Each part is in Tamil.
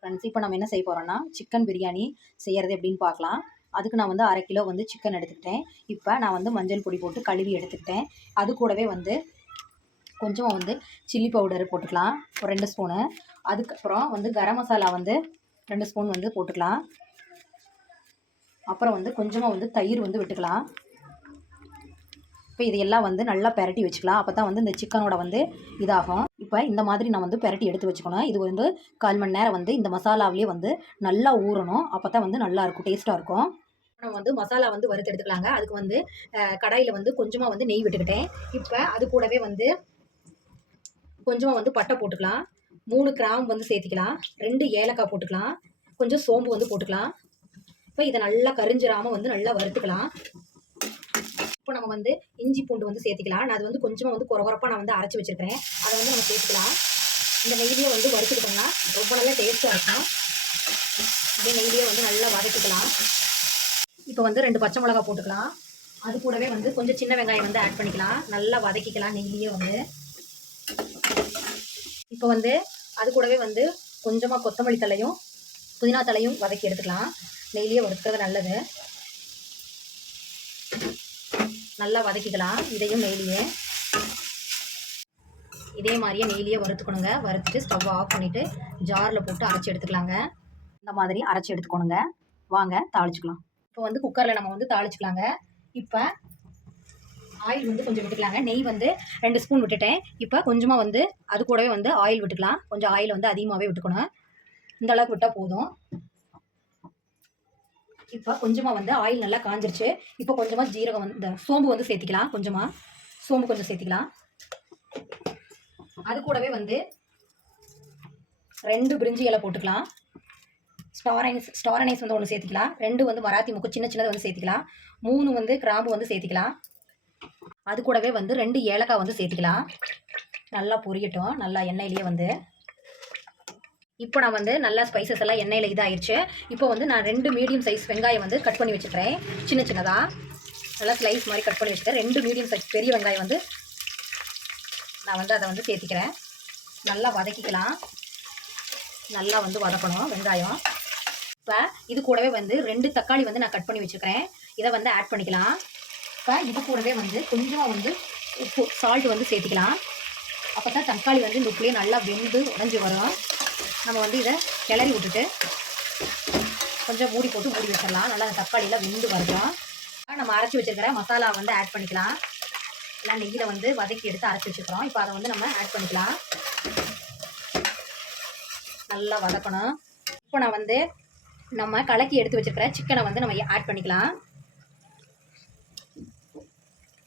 ஃப்ரெண்ட்ஸ், இப்போ நம்ம என்ன செய்ய போகிறோம்னா சிக்கன் பிரியாணி செய்கிறது எப்படின்னு பார்க்கலாம். அதுக்கு நான் வந்து 1/2 கிலோ வந்து சிக்கன் எடுத்துக்கிட்டேன். இப்போ நான் வந்து மஞ்சள் பொடி போட்டு கழுவி எடுத்துக்கிட்டேன். அது கூடவே வந்து கொஞ்சமாக வந்து சில்லி பவுடரு போட்டுக்கலாம், ஒரு 2 ஸ்பூனு. அதுக்கப்புறம் வந்து கரம் மசாலா வந்து 2 ஸ்பூன் வந்து போட்டுக்கலாம். அப்புறம் வந்து கொஞ்சமாக வந்து தயிர் வந்து விட்டுக்கலாம். இப்போ இதையெல்லாம் வந்து நல்லா பெரட்டி வச்சுக்கலாம். அப்போ தான் வந்து இந்த சிக்கனோட வந்து இதாகும். இப்போ இந்த மாதிரி நான் வந்து பெரட்டி எடுத்து வச்சுக்கணும். இது வந்து 1/4 மணி நேரம் வந்து இந்த மசாலாவிலே வந்து நல்லா ஊறணும். அப்போ தான் வந்து நல்லாயிருக்கும், டேஸ்ட்டாக இருக்கும். நம்ம வந்து மசாலா வந்து வறுத்து எடுத்துக்கலாங்க. அதுக்கு வந்து கடாயில் வந்து கொஞ்சமாக வந்து நெய் விட்டுக்கிட்டேன். இப்போ அது கூடவே வந்து கொஞ்சமாக வந்து பட்டை போட்டுக்கலாம், 3 கிராம்பு வந்து சேர்த்திக்கலாம், 2 ஏலக்காய் போட்டுக்கலாம், கொஞ்சம் சோம்பு வந்து போட்டுக்கலாம். இப்போ இதை நல்லா கரிஞ்சிராமல் வந்து நல்லா வறுத்துக்கலாம். இப்போ நம்ம வந்து இஞ்சி பூண்டு வந்து சேர்த்துக்கலாம். நான் அது வந்து கொஞ்சமாக வந்து குறப்பாக நான் வந்து அரைச்சி வச்சுருக்கிறேன். அதை வந்து நம்ம சேர்த்துக்கலாம். இந்த நெய்லியே வந்து வறுத்துக்கிட்டோம்னா ரொம்ப நல்லா டேஸ்ட்டாக இருக்கும். அப்படியே நெய்லியே வந்து நல்லா வதக்கிக்கலாம். இப்போ வந்து 2 பச்சை மிளகா போட்டுக்கலாம். அது கூடவே வந்து கொஞ்சம் சின்ன வெங்காயம் வந்து ஆட் பண்ணிக்கலாம். நல்லா வதக்கிக்கலாம் நெய்லியே வந்து. இப்போ வந்து அது கூடவே வந்து கொஞ்சமாக கொத்தமல்லி தழையும் புதினா தலையும் வதக்கி எடுத்துக்கலாம். நெய்லியே வறுக்கிறது நல்லது. நல்லா வதக்கிக்கலாம். இதையும் நெய்லியே இதே மாதிரியே நெய்லியே வறுத்துக்கணுங்க. வறுத்துட்டு ஸ்டவ் ஆஃப் பண்ணிவிட்டு ஜாரில் போட்டு அரைச்சி எடுத்துக்கலாங்க. இந்த மாதிரி அரைச்சி எடுத்துக்கணுங்க. வாங்க தாளிச்சுக்கலாம். இப்போ வந்து குக்கரில் நம்ம வந்து தாளிச்சுக்கலாங்க. இப்போ ஆயில் வந்து கொஞ்சம் விட்டுக்கலாங்க. நெய் வந்து 2 ஸ்பூன் விட்டுட்டேன். இப்போ கொஞ்சமாக வந்து அது கூடவே வந்து ஆயில் விட்டுக்கலாம். கொஞ்சம் ஆயில் வந்து அதிகமாகவே விட்டுக்கணும். இந்த அளவுக்கு விட்டால் போதும். இப்போ கொஞ்சமாக வந்து ஆயில் நல்லா காஞ்சிருச்சு. இப்போ கொஞ்சமாக ஜீரகம் வந்து இந்த சோம்பு வந்து சேர்த்திக்கலாம். கொஞ்சமாக சோம்பு கொஞ்சம் சேர்த்திக்கலாம். அது கூடவே வந்து 2 பிரிஞ்சி இலை போட்டுக்கலாம். ஸ்டார் அனைஸ் வந்து 1 சேர்த்திக்கலாம். 2 வந்து மராத்தி முக்கு சின்ன சின்னதை வந்து சேர்த்திக்கலாம். 3 வந்து கிராம்பு வந்து சேர்த்திக்கலாம். அது கூடவே வந்து 2 ஏலக்காய் வந்து சேர்த்திக்கலாம். நல்லா பொரியட்டும், நல்லா எண்ணெயிலேயே வந்து. இப்போ நான் வந்து நல்லா ஸ்பைசஸ் எல்லாம் எண்ணெயில் இதாகிடுச்சு. இப்போ வந்து நான் 2 மீடியம் சைஸ் வெங்காயம் வந்து கட் பண்ணி வச்சுக்கிறேன். சின்ன சின்னதாக நல்லா ஸ்லைஸ் மாதிரி கட் பண்ணி வச்சுக்கிறேன். 2 மீடியம் சைஸ் பெரிய வெங்காயம் வந்து நான் வந்து அதை வந்து சேர்த்திக்கிறேன். நல்லா வதக்கிக்கலாம். நல்லா வந்து வதக்கணும் வெங்காயம். இப்போ இது கூடவே வந்து 2 தக்காளி வந்து நான் கட் பண்ணி வச்சுக்கிறேன். இதை வந்து ஆட் பண்ணிக்கலாம். இப்போ இது கூடவே வந்து கொஞ்சமாக வந்து உப்பு சால்ட் வந்து சேர்த்திக்கலாம். அப்போ தான் தக்காளி வந்து இந்த உப்புலேயே நல்லா வெந்து உடைஞ்சி வரும். நம்ம வந்து இதை கிளறி விட்டுட்டு கொஞ்சம் மூடி போட்டு மூடி வச்சிடலாம். நல்லா அந்த தக்காளியெலாம் வெந்து வரலாம். நம்ம அரைச்சி வச்சுருக்கிற மசாலா வந்து ஆட் பண்ணிக்கலாம். எல்லாம் நெய்யில் வந்து வதக்கி எடுத்து அரைச்சி வச்சுக்கிறோம். இப்போ அதை வந்து நம்ம ஆட் பண்ணிக்கலாம். நல்லா வதக்கணும். இப்போ நான் வந்து நம்ம கலக்கி எடுத்து வச்சுருக்கிற சிக்கனை வந்து நம்ம ஆட் பண்ணிக்கலாம்.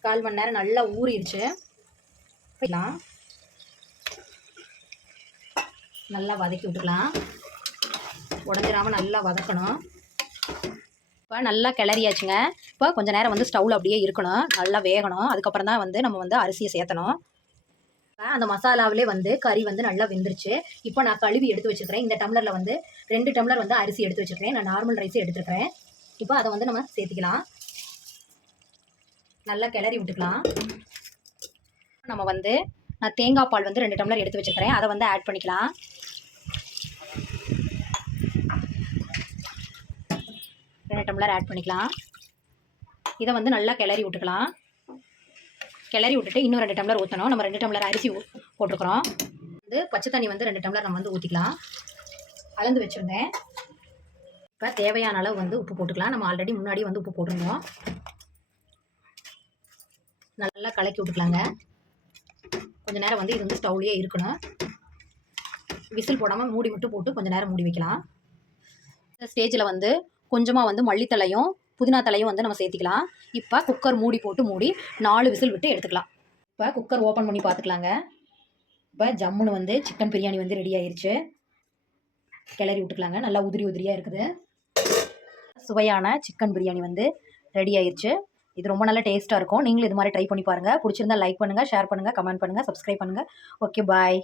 1/4 மணி நேரம் நல்லா ஊறிடுச்சு. நல்லா வதக்கி விட்டுக்கலாம். உடஞ்சிடாமல் நல்லா வதக்கணும். இப்போ நல்லா கிளறியாச்சுங்க. இப்போ கொஞ்சம் நேரம் வந்து ஸ்டவ்வில் அப்படியே இருக்கணும், நல்லா வேகணும். அதுக்கப்புறம் தான் வந்து நம்ம வந்து அரிசியை சேர்த்தணும். இப்போ அந்த மசாலாவிலே வந்து கறி வந்து நல்லா வெந்துருச்சு. இப்போ நான் கழுவி எடுத்து வச்சுருக்கிறேன். இந்த டம்ளரில் வந்து 2 டம்ளர் வந்து அரிசி எடுத்து வச்சுருக்கிறேன். நான் நார்மல் ரைஸே எடுத்துருக்கிறேன். இப்போ அதை வந்து நம்ம சேர்த்திக்கலாம். நல்லா கிளறி விட்டுக்கலாம். நம்ம வந்து நான் தேங்காய் பால் வந்து 2 டம்ளர் எடுத்து வச்சுருக்கிறேன். அதை வந்து ஆட் பண்ணிக்கலாம். 2 டம்ளர் ஆட் பண்ணிக்கலாம். இதை வந்து நல்லா கிளறி விட்டுக்கலாம். கிளறி விட்டுட்டு இன்னும் 2 டம்ளர் ஊற்றணும். நம்ம 2 டம்ளர் அரிசி போட்டிருக்கிறோம். வந்து பச்சை தண்ணி வந்து 2 டம்ளர் நம்ம வந்து ஊற்றிக்கலாம். அளந்து வச்சுருந்தேன். இப்போ தேவையான அளவு வந்து உப்பு போட்டுக்கலாம். நம்ம ஆல்ரெடி முன்னாடி வந்து உப்பு போட்டிருந்தோம். நல்லா கலக்கி விட்டுக்கலாங்க. கொஞ்சம் நேரம் வந்து இது வந்து ஸ்டவ்லேயே இருக்கணும். விசில் போடாமல் மூடி மட்டும் போட்டு கொஞ்சம் நேரம் மூடி வைக்கலாம். இந்த ஸ்டேஜில் வந்து கொஞ்சமாக வந்து மல்லித்தலையும் புதினா தலையும் வந்து நம்ம சேர்த்திக்கலாம். இப்போ குக்கர் மூடி போட்டு மூடி 4 விசில் விட்டு எடுத்துக்கலாம். இப்போ குக்கர் ஓப்பன் பண்ணி பார்த்துக்கலாங்க. இப்போ ஜம்முன்னு வந்து சிக்கன் பிரியாணி வந்து ரெடி ஆயிடுச்சு. கிளறி விட்டுக்கலாங்க. நல்லா உதிரி உதிரியாக இருக்குது. சுவையான சிக்கன் பிரியாணி வந்து ரெடி ஆயிடுச்சு. இது ரொம்ப நல்லா டேஸ்ட்டாக இருக்கும். நீங்களும் இது மாதிரி ட்ரை பண்ணி பாருங்கள். பிடிச்சிருந்தா லைக் பண்ணுங்கள், ஷேர் பண்ணுங்கள், கமெண்ட் பண்ணுங்கள், சப்ஸ்கிரைப் பண்ணுங்கள். ஓகே, பாய்.